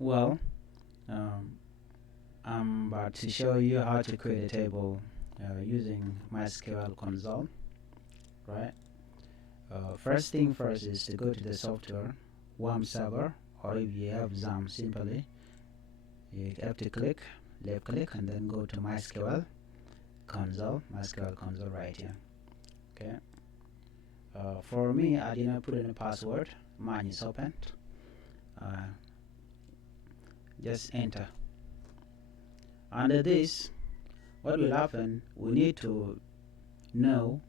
Well, um, I'm about to show you how to create a table using MySQL console, right? First thing first is to go to the software, WAM server, or if you have XAMPP, simply you have to left click, and then go to MySQL console right here. Okay. For me, I did not put in a password. Mine is open. Uh, just enter. Under this, what will happen? We need to know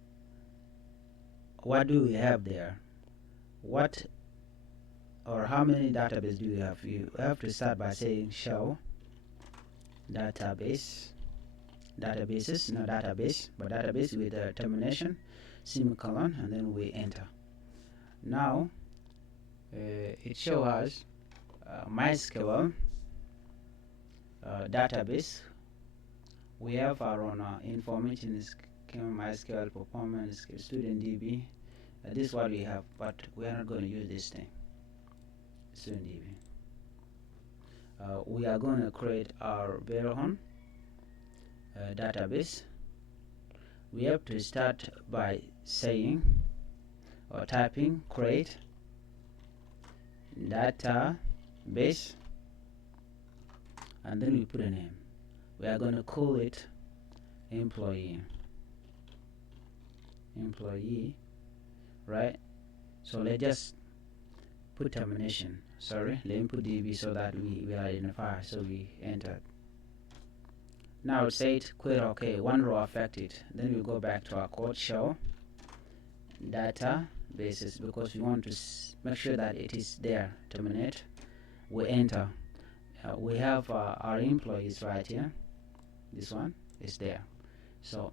what do we have there, what or how many database do you have. You have to start by saying show databases, no database, but database with a termination semicolon, and then we enter. Now it shows us MySQL database. We have our own information schema, MySQL performance, student DB. This is what we have, but we are not going to use this thing, student DB. We are going to create our very own database. We have to start by saying or typing create database, and then we put a name. We are going to call it employee, right? So let's just put termination. Sorry, let me put DB so that we will identify. So we entered. Now it said query okay, one row affected. Then we go back to our code show databases, because we want to make sure that it is there. Terminate. We enter. We have our employees right here. This one is there. So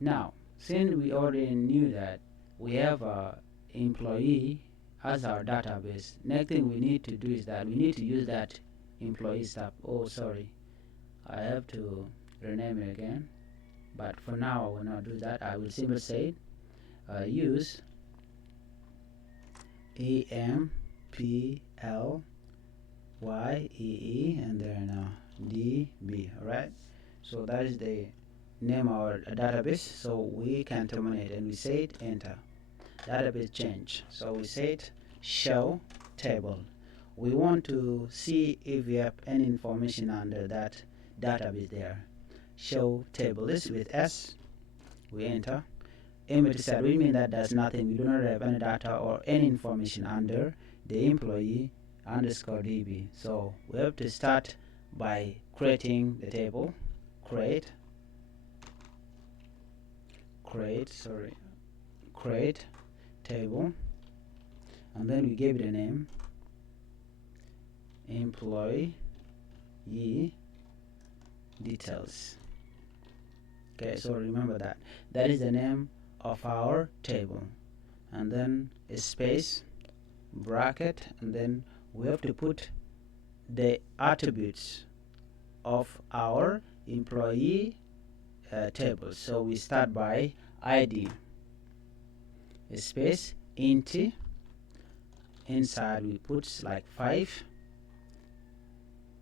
now, since we already knew that we have employee as our database, next thing we need to do is that we need to use that employee stuff. Oh, sorry, I have to rename it again, but for now I will not do that. I will simply say use employee and then DB. Alright, so that is the name of our database. So we can terminate, and we say enter. Database change. So we say show table. We want to see if we have any information under that database there. Show table is with S. We enter. Empty set, we mean that there's nothing. We do not have any data or any information under the employee underscore DB. So we have to start by creating the table. Create table, and then we gave it a name, employee details. Okay, so remember that is the name of our table, and then a space, bracket, and then we have to put the attributes of our employee table. So we start by ID, a space, int, inside we put like 5,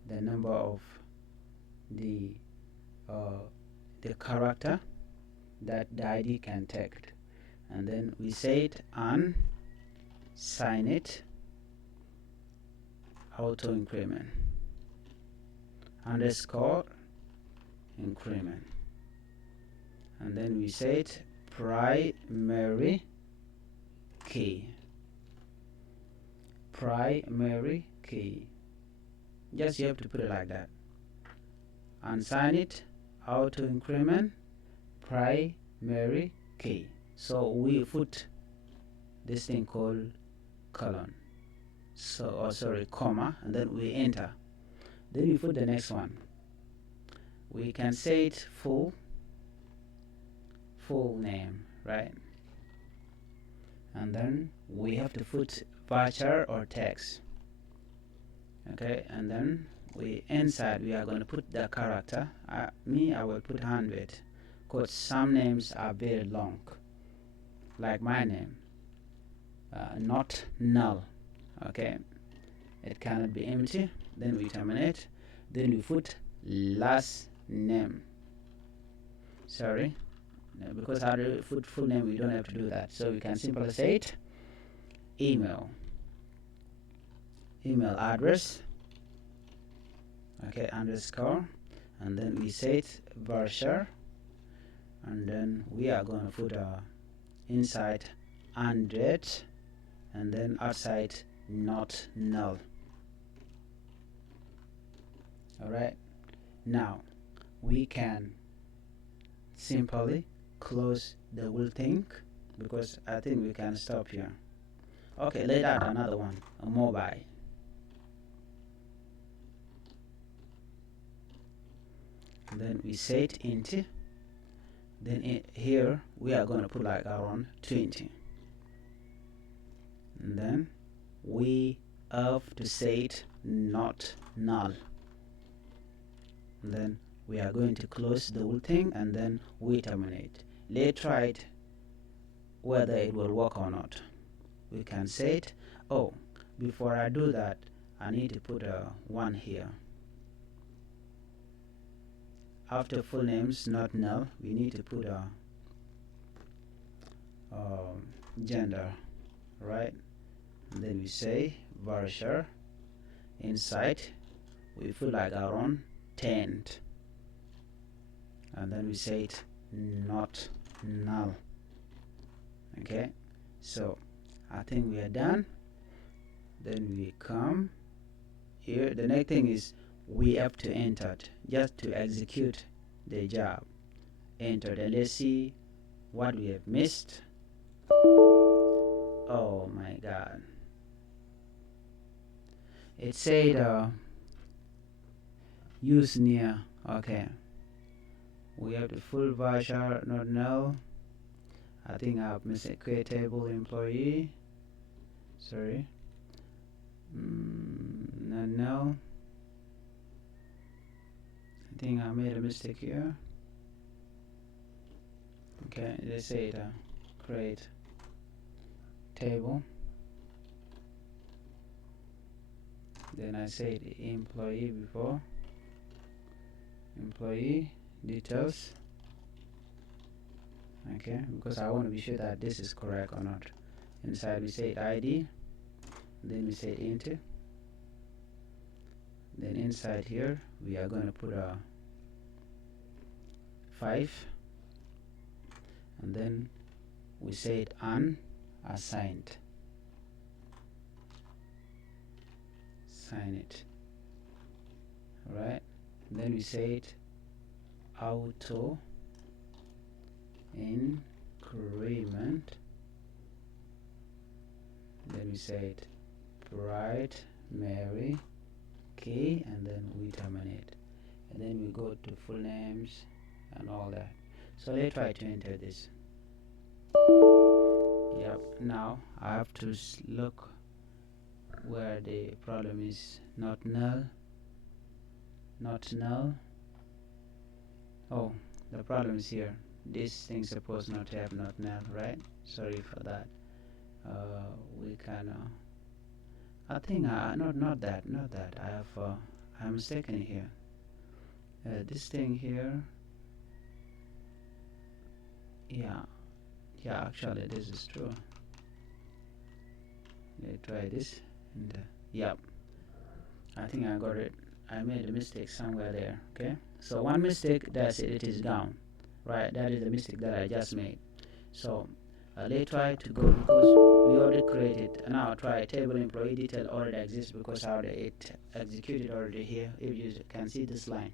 the number of the character that the ID can take, and then we say it sign it auto increment underscore increment, and then we say it primary key. Just you have to put it like that, and sign it auto increment primary key. So we put this thing called colon, so comma, and then we enter. Then we put the next one. We can say it full name, right? And then we have to put varchar or text. Okay, and then inside we are going to put the character. I will put 100, because some names are very long, like my name, not null. Okay, it cannot be empty. Then we terminate. Then we put last name. Sorry, no, because how to put full name, we don't have to do that. So we can simply say it email address, okay, underscore, and then we say it varchar, and then we are going to put inside 100 and then outside not null. Alright, now we can simply close the whole thing, because I think we can stop here. Okay, let's add another one, a mobile. And then we set int. Then here we are going to put like around 20. And then we have to set not null. And then we are going to close the whole thing, and then we terminate. Let's try it whether it will work or not. We can say it. Oh, before I do that, I need to put a 1 here. After full names not null, we need to put a gender, right? And then we say varchar. Inside we put like around 10, and then we say it not null. Okay, so I think we are done. Then we come here. The next thing is we have to enter it just to execute the job. Enter, and let's see what we have missed. Oh my god, it said use near. Okay, we have the full varchar not null. I think I've missed a create table employee. Sorry, not null. I think I made a mistake here. Okay, they say it create table. Then I said employee before. Employee details. Okay, because I want to be sure that this is correct or not. Inside we say ID. Then we say enter. Then inside here we are going to put a 5, and then we say it unassigned. Sign it. Alright, then we say it auto increment. Then we say it primary key, and then we terminate, and then we go to full names and all that. So let's try to enter this. Yep, now I have to look where the problem is. Not null. Oh, the problem is here. This thing's supposed not to have not null, right? Sorry for that. We can I think not that I have I'm mistaken here. This thing here, yeah, actually this is true. Let's try this, and yep, I think I got it. I made a mistake somewhere there. Okay, so one mistake, that's it, it is down, right? That is the mistake that I just made. So let's try to go, because we already created. Now try table employee detail already exists, because it executed already here. If you can see this line,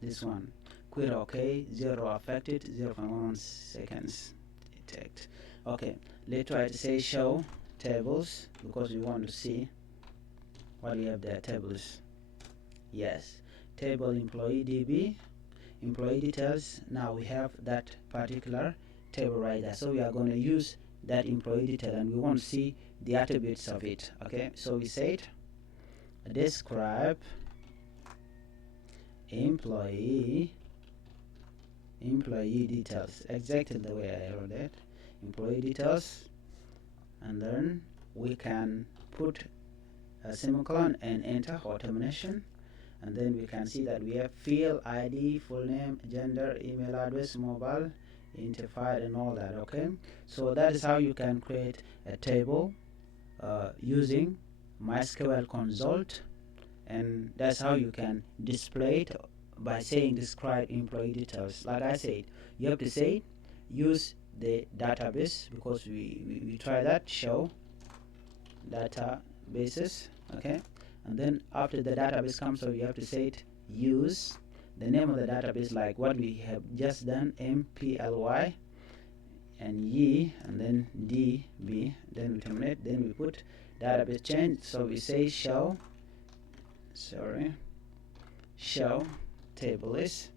this one, query okay, 0 affected, 0.1 seconds detect. Okay, let's try to say show tables, because we want to see what we have there. Tables, yes, table employee DB employee details. Now we have that particular table right there, so we are going to use that employee detail, and we want to see the attributes of it. Okay, so we said describe employee details, exactly the way I wrote it, employee details, and then we can put semicolon and enter or termination. And then we can see that we have field ID, full name, gender, email address, mobile, identified, and all that. Okay, so that is how you can create a table using MySQL consult, and that's how you can display it by saying describe employee details. Like I said, you have to say use the database, because we try that, show databases. Okay, and then after the database comes, so you have to say it use the name of the database, like what we have just done, mply and ye, and then db, then we terminate, then we put database change. So we say show table is,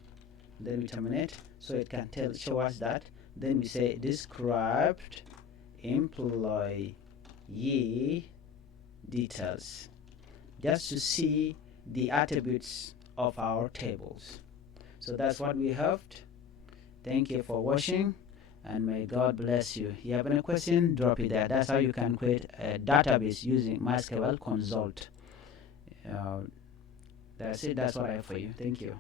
then we terminate, so it can show us that. Then we say described employee details, just to see the attributes of our tables. So that's what we have. Thank you for watching, and may God bless you. If you have any question, drop it there. That's how you can create a database using MySQL consult. That's it. That's what I have for you. Thank you.